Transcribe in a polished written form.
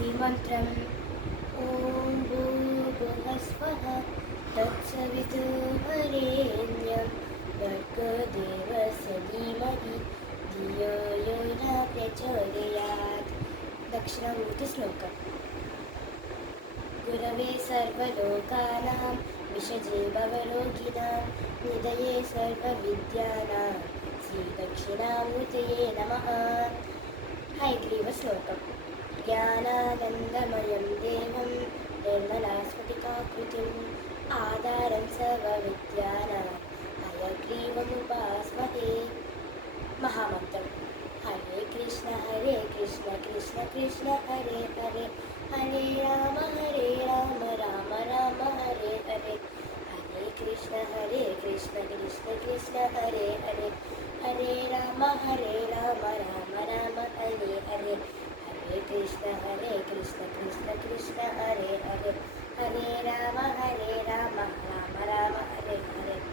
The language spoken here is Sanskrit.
गायत्रीमन्त्रम् ॐ भूर्भुवस्वः तत्सवितुर्वरेण्यं भर्गोदेवस्य धीमहि धियो यो न प्रचोदयात्। दक्षिणामूर्तिश्लोकः। गुरवे सर्वलोकानां विषजे भवरोगिणां निधये सर्वविद्यानां श्रीदक्षिणामूर्तये नमः। हयग्रीवश्लोकम्। ज्ञानानन्दमयं देवं निर्मलास्फटिकाकृतिम् आधारं सर्वविद्यानां हयग्रीवमुपास्महे। महामन्त्रम्। हरे कृष्ण कृष्ण कृष्ण हरे हरे, हरे राम राम राम हरे हरे, हरे कृष्ण कृष्ण कृष्ण हरे हरे, हरे राम राम राम हरे हरे, हरे कृष्ण कृष्ण कृष्ण